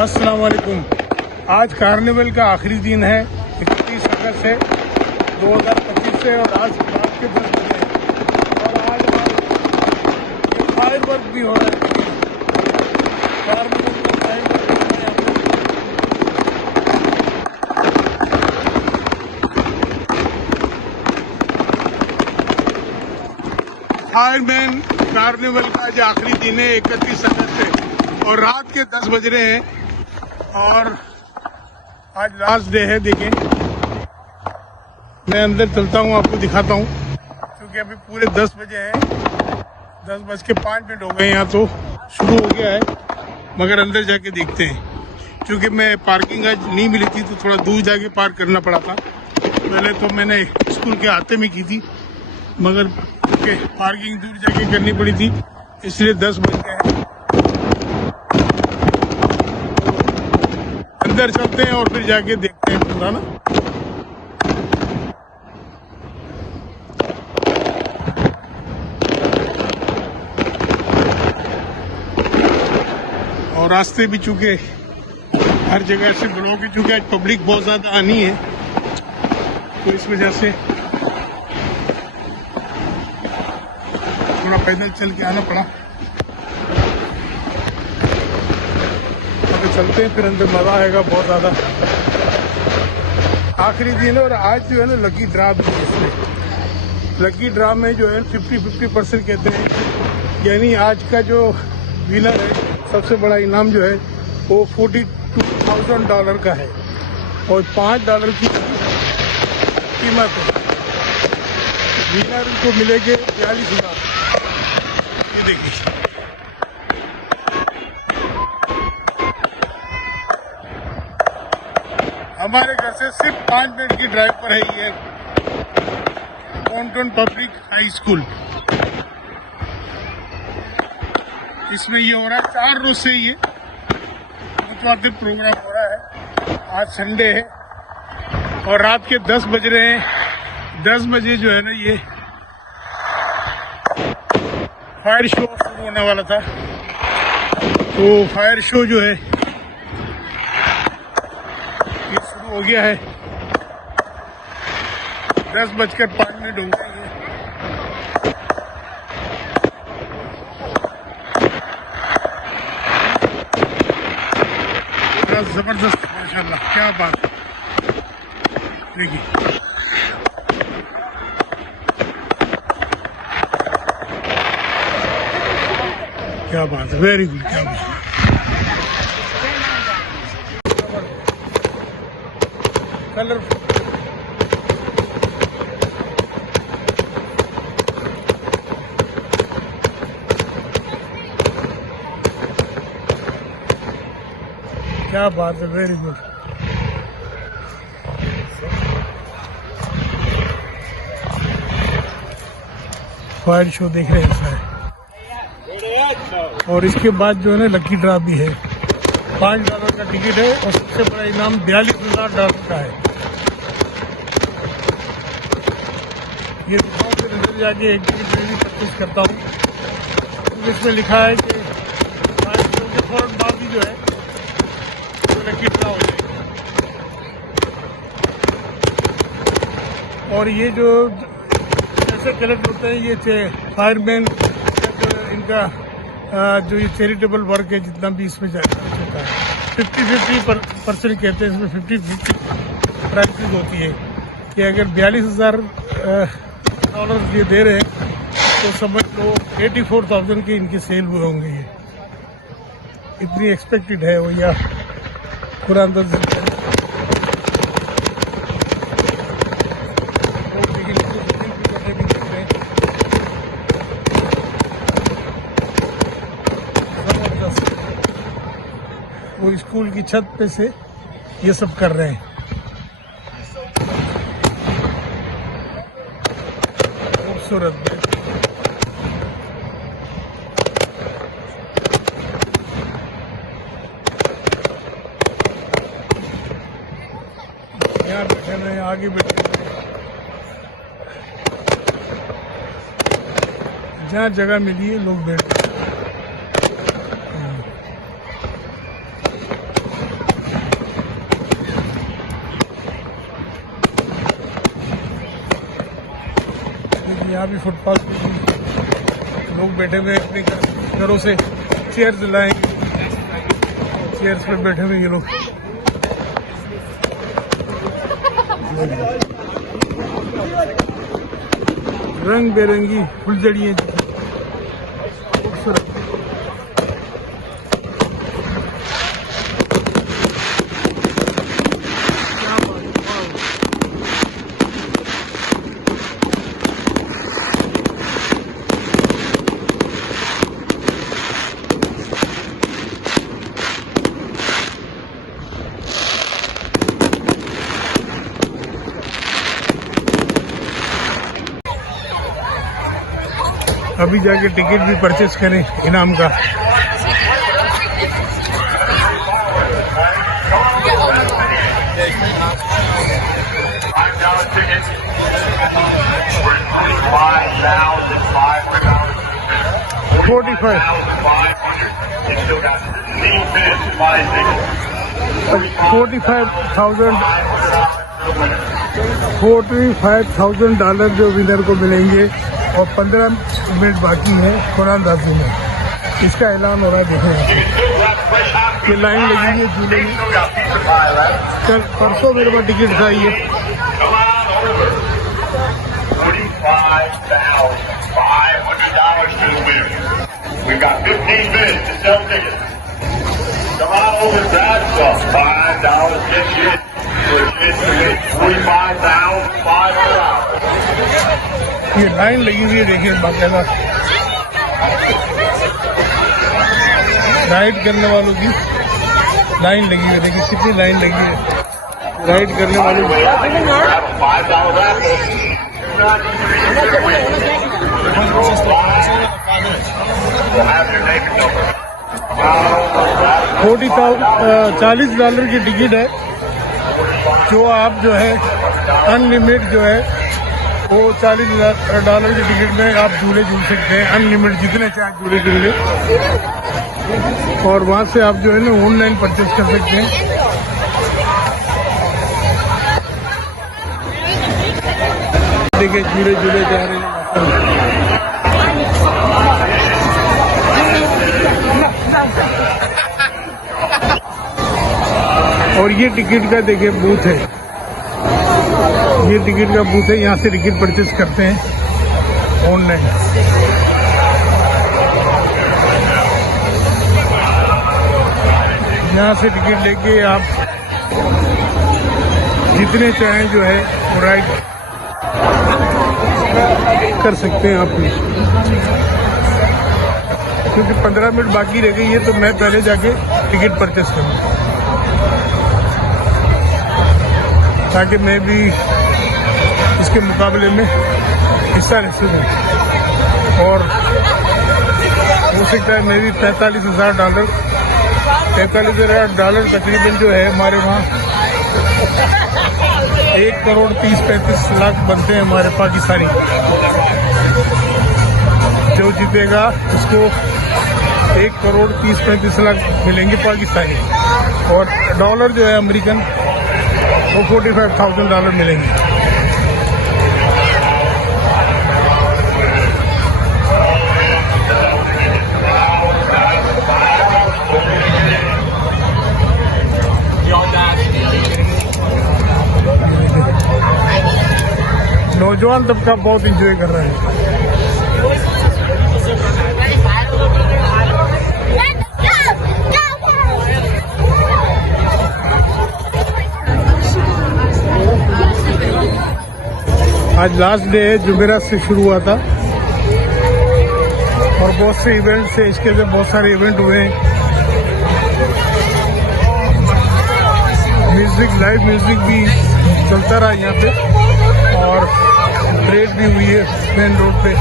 अस्सलाम वालेकुम। आज कार्निवल का आखिरी दिन है, 31 अगस्त है 2025 से, और आज रात के 10 बजे है। और आज फायर वर्क भी हो रहा है। कार्निवल का फायर वर्क हो रहा है। फायरमैन कार्निवल का आज आखिरी दिन है, 31 अगस्त है, और रात के 10 बज रहे हैं। और आज लास्ट डे है। देखें, मैं अंदर चलता हूँ, आपको दिखाता हूँ, क्योंकि अभी पूरे 10 बजे हैं। 10:05 हो गए, यहाँ तो शुरू हो गया है, मगर अंदर जाके देखते हैं। क्योंकि मैं पार्किंग आज नहीं मिली थी, तो थोड़ा दूर जाके पार्क करना पड़ा था। पहले तो मैंने स्कूल के आते में की थी, मगर क्योंकि पार्किंग दूर जाके करनी पड़ी थी, इसलिए 10 बज गए हैं। अंदर चलते हैं और फिर जाके देखते हैं पूरा ना। और रास्ते भी चूंकि हर जगह से ब्लॉक है, चूंकि आज पब्लिक बहुत ज्यादा आनी है, तो इस वजह से थोड़ा पैदल चल के आना पड़ा। चलते हैं, फिर अंदर मजा आएगा बहुत ज्यादा। आखिरी दिन है, और आज जो है ना लकी ड्रा भी है इसमें। लकी ड्रा में जो है 50-50% कहते हैं, यानी आज का जो विनर है, सबसे बड़ा इनाम जो है वो $42,000 का है, और $5 की कीमत है। विनर को मिलेंगे 42,000। ये देखिए, हमारे घर से सिर्फ 5 मिनट की ड्राइव पर है ये पॉन्टन पब्लिक हाई स्कूल। इसमें ये हो रहा है 4 रोज से ये मुतवातिर प्रोग्राम हो रहा है। आज संडे है और रात के 10 बज रहे हैं। 10 बजे जो है ना ये फायर शो शुरू होने वाला था, तो फायर शो जो है हो गया है। 10:05 हो गए हैं। बड़ा जबरदस्त, माशाल्लाह, क्या बात है। देखिए, क्या बात है, वेरी गुड, क्या बात है। कलरफुल, क्या बात है, वेरी गुड। फायर शो देख रहे हैं सारे, और इसके बाद जो है ना लकी ड्रा भी है। $5 का टिकट है, और सबसे बड़ा इनाम $42,000 का है। ये दिखाओ, फिर अंदर जाके एक टिकट लेने की कोशिश करता हूँ। इसमें लिखा है कि फायर शो के फौरन बाद ही जो है तो लकी ड्रा हो जाएगा। और ये जो ऐसे कलेक्ट होते हैं, ये फायरमैन इनका जो ये चैरिटेबल वर्क है, जितना भी इसमें जाता है 50-50% कहते हैं। इसमें 50-50 प्राइसेस होती है कि अगर $42,000 ये दे रहे हैं, तो समझ लो 84,000 के इनके सेल हुए होंगे। ये इतनी एक्सपेक्टेड है वो, या पूरा अंदर वो स्कूल की छत पे से ये सब कर रहे हैं। खूबसूरत, यहाँ बैठे रहे, आगे बैठे, जहाँ जगह मिली है लोग बैठे। यहाँ भी फुटपाथ पे लोग बैठे हुए अपने घरों से चेयर्स लाए, चेयर्स पे बैठे हुए ये लोग। रंग बेरंगी फुलझड़ियाँ खूबसूरत। अभी जाके टिकट भी परचेस करें इनाम का। $45,000 जो विनर को मिलेंगे और 15 मिनट बाकी है कुरानदाजी में। इसका ऐलान हो रहा है। देखें कि लाइन लगी है झूले में। कल परसों मेरे पास टिकट था ये। ये लाइन लगी हुई है, देखिए बाकायदा राइड करने वालों की लाइन लगी हुई है। देखिए कितनी लाइन लगी है राइड करने वालों की। $40 की टिकट है, जो आप जो है अनलिमिटेड जो है वो $40 की टिकट में आप झूले झूल सकते हैं। अनलिमिटेड जितने चाहे झूले झूल ले, और वहाँ से आप जो है ना ऑनलाइन परचेस कर सकते हैं। देखिए झूले झूले जा रहे हैं। और ये टिकट का देखिए बूथ है, ये टिकट का बूथ है। यहाँ से टिकट परचेस करते हैं ऑनलाइन। यहाँ से टिकट लेके आप जितने चाहें जो है वो राइड कर सकते हैं आप। क्योंकि 15 मिनट बाकी रह गई है तो मैं पहले जाके टिकट परचेस करूँ, ताकि मैं भी इसके मुकाबले में हिस्सा ले सकूँ। और हो सकता है मैं भी $45,000 तकरीबन जो है हमारे वहाँ 1,30,35,00,000 बनते हैं हमारे पाकिस्तानी। जो जीतेगा उसको 1,30,35,00,000 मिलेंगे पाकिस्तानी, और डॉलर जो है अमेरिकन वो $45,000 मिलेंगे। नौजवान तबका बहुत एंजॉय कर रहा है। आज लास्ट डे है, जुमेरात से शुरू हुआ था और बहुत से इवेंट्स है, इसके अंदर बहुत सारे इवेंट हुए हैं। म्यूजिक, लाइव म्यूजिक भी चलता रहा यहाँ पे, और परेड भी हुई है मेन रोड पे।